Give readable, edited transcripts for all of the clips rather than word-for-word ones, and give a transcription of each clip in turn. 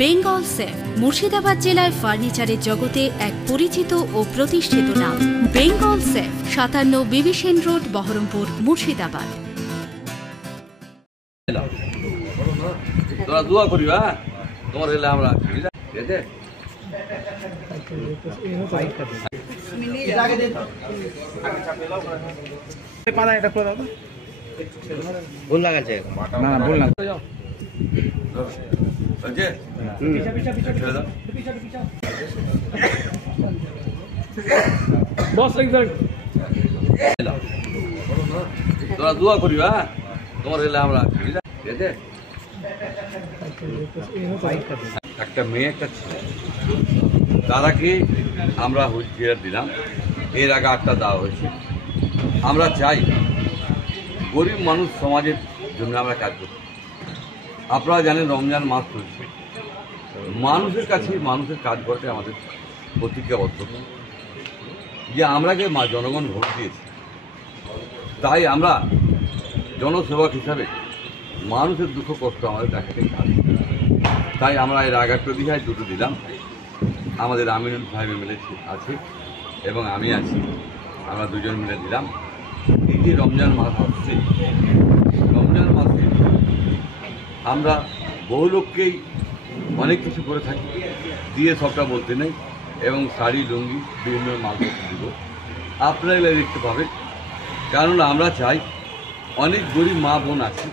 Bengal safe Murshidabad জেলায় ফার্নিচারের জগতে এক পরিচিত ও প্রতিষ্ঠিত নাম। বেঙ্গল সেফ 57 বিবি সেন রোড, বহরমপুর, মুর্শিদাবাদ। তোরা দোয়া করি, হ্যাঁ তোমার এলে আমরা ঠিক আছে। ভুল লাগাচ্ছে না ভুল না তোরা দোয়া করি, হ্যাঁ তোমার এলে আমরা ঠিক আছে। একটা মেয়ে একটা ছেলে, তারাকে আমরা হুইল চেয়ার দিলাম, এর আগে 8টা দেওয়া হয়েছে। আমরা চাই গরিব মানুষ সমাজের জন্য আমরা কাজ করছি। আপনারা জানেন রমজান মাস চলছে, মানুষের কাছে মানুষের কাজ করতে আমাদের প্রতিজ্ঞাবদ্ধ যে আমরাকে জনগণ ভোট দিয়েছে, তাই আমরা জনসেবক হিসাবে মানুষের দুঃখ কষ্ট আমাদের দেখাতে কাজ। তাই আমরা এর আগে প্রতিহায় 2টো দিলাম। আমাদের আমিনুল সাহেব মিলে আছে এবং আমি আছি, আমরা 2জন মিলে দিলাম। এই যে রমজান মাস আসছে, রমজান মাসে আমরা বহু লোককেই অনেক কিছু করে থাকি, দিয়ে সবটা বলতে নেই, এবং শাড়ি লুঙ্গি বিভিন্ন মাল দিব, আপনারা এগুলো দেখতে পাবেন। কারণ আমরা চাই অনেক গরিব মা বোন আছে,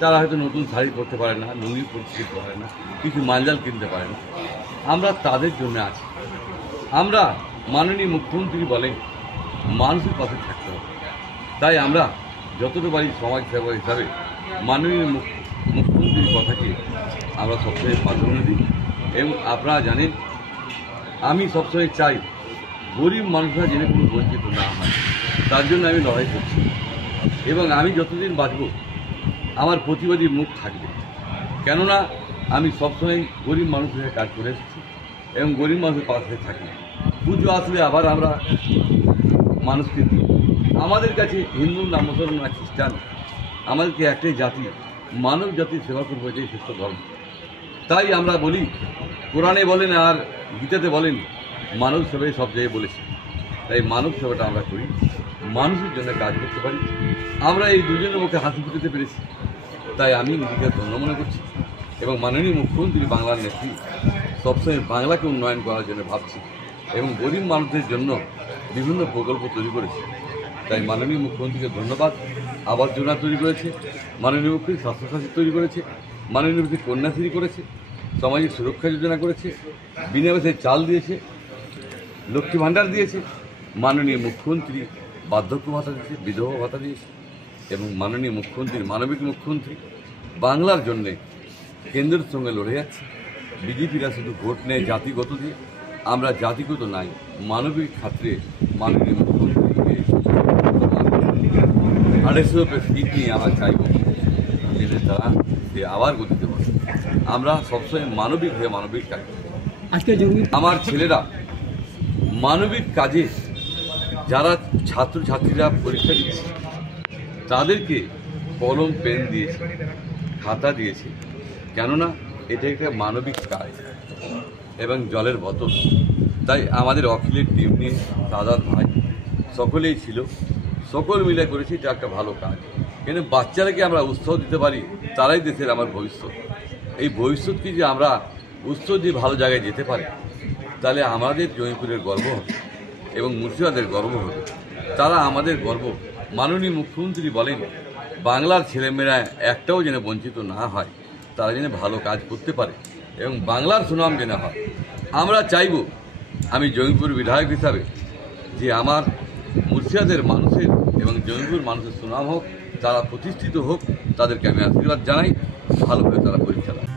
তারা হয়তো নতুন শাড়ি পরতে পারে না, লুঙ্গি পরতে পারে না, কিছু মাঞ্জাল কিনতে পারে না, আমরা তাদের জন্য আছি। আমরা মাননীয় মুখ্যমন্ত্রী বলেন মানুষের পাশে থাকতে হবে, তাই আমরা যতটা পারি সমাজ সেবা হিসাবে মাননীয় মুখ্যমন্ত্রীর কথাকে আমরা সবসময় প্রাধান্য দিই। এবং আপনারা জানেন আমি সবসময় চাই গরিব মানুষরা যেন কোনো বঞ্চিত না হয়, তার জন্য আমি লড়াই করছি। এবং আমি যতদিন বাঁচব আমার প্রতিবাদী মুখ থাকবে, কেননা আমি সবসময় গরিব মানুষের কাজ করে এসেছি এবং গরিব মানুষের পাশে থাকি। পুজো আসলে আবার আমরা মানুষকে দিই। আমাদের কাছে হিন্দু না মুসলমান না খ্রিস্টান, আমাদেরকে একটাই জাতি, মানব জাতির সেবা করবো, এটাই শ্রেষ্ঠ ধর্ম। তাই আমরা বলি, কোরআনে বলেন আর গীতাতে বলেন মানব সেবাই সব জায়গায় বলেছে। তাই মানব সেবাটা আমরা করি, মানুষের জন্য কাজ করতে পারি। আমরা এই 2জনের মুখে হাসি ফুটাতে পেরেছি, তাই আমি নিজেকে ধন্য মনে করছি। এবং মাননীয় মুখ্যমন্ত্রী বাংলার নেত্রী সবসময় বাংলাকে উন্নয়ন করার জন্য ভাবছি এবং গরিব মানুষদের জন্য বিভিন্ন প্রকল্প তৈরি করেছে। তাই মাননীয় মুখ্যমন্ত্রীকে ধন্যবাদ। আবাস যোজনা তৈরি করেছে মাননীয় মুখ্যমন্ত্রী, স্বাস্থ্যসাথী তৈরি করেছে মাননীয় মুখ্যমন্ত্রী, কন্যাশ্রী করেছে, সামাজিক সুরক্ষা যোজনা করেছে, বিনা পয়সায় চাল দিয়েছে, লক্ষ্মী ভাণ্ডার দিয়েছে, মাননীয় মুখ্যমন্ত্রী বার্ধক্য ভাতা দিয়েছে, বিধবা ভাতা দিয়েছে। এবং মাননীয় মুখ্যমন্ত্রীর মানবিক মুখ্যমন্ত্রী বাংলার জন্যে কেন্দ্রের সঙ্গে লড়ে যাচ্ছে। বিজেপিরা শুধু ভোট নেয় জাতিগত দিয়ে, আমরা জাতিগত নাই, মানবিক ক্ষেত্রে মাননীয় মুখ্যমন্ত্রীকে 250 সিট নিয়ে আমরা চাইব যে তারা আবার গতিতে বসে। আমরা সবসময় মানবিক হয়ে মানবিক কাজ। আমার ছেলেরা মানবিক কাজে যারা ছাত্রছাত্রীরা পরীক্ষা দিচ্ছে তাদেরকে কলম পেন দিয়েছে, খাতা দিয়েছে, কেননা এটা একটা মানবিক কাজ এবং জলের বোতল। তাই আমাদের অখিলের টিম নিয়ে দাদার ভাই সকলেই ছিল, সকল মিলে করেছি, এটা একটা ভালো কাজ। কিন্তু বাচ্চারাকে আমরা উৎসাহ দিতে পারি, তারাই দেশের আমার ভবিষ্যৎ। এই ভবিষ্যৎকে যে আমরা উৎসাহ দিয়ে ভালো জায়গায় যেতে পারে, তাহলে আমাদের জয়পুরের গর্ব হবে এবং মুর্শিদাবাদের গর্ব হবে, তারা আমাদের গর্ব। মাননীয় মুখ্যমন্ত্রী বলেন বাংলার ছেলেমেয়েরা একটাও যেন বঞ্চিত না হয়, তারা যেন ভালো কাজ করতে পারে এবং বাংলার সুনাম যেন হয়। আমরা চাইব আমি জয়পুর বিধায়ক হিসাবে যে আমার মুর্শিদাবাদের মানুষের এবং জয়পুর মানুষের সুনাম হোক, তারা প্রতিষ্ঠিত হোক, তাদেরকে আমি আশীর্বাদ জানাই, ভালোভাবে তারা পরীক্ষা দেয়।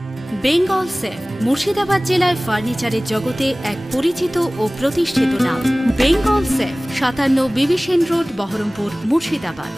বেঙ্গল সেফ মুর্শিদাবাদ জেলায় ফার্নিচারের জগতে এক পরিচিত ও প্রতিষ্ঠিত নাম। বেঙ্গল সেফ 57 বিবি সেন রোড, বহরমপুর, মুর্শিদাবাদ।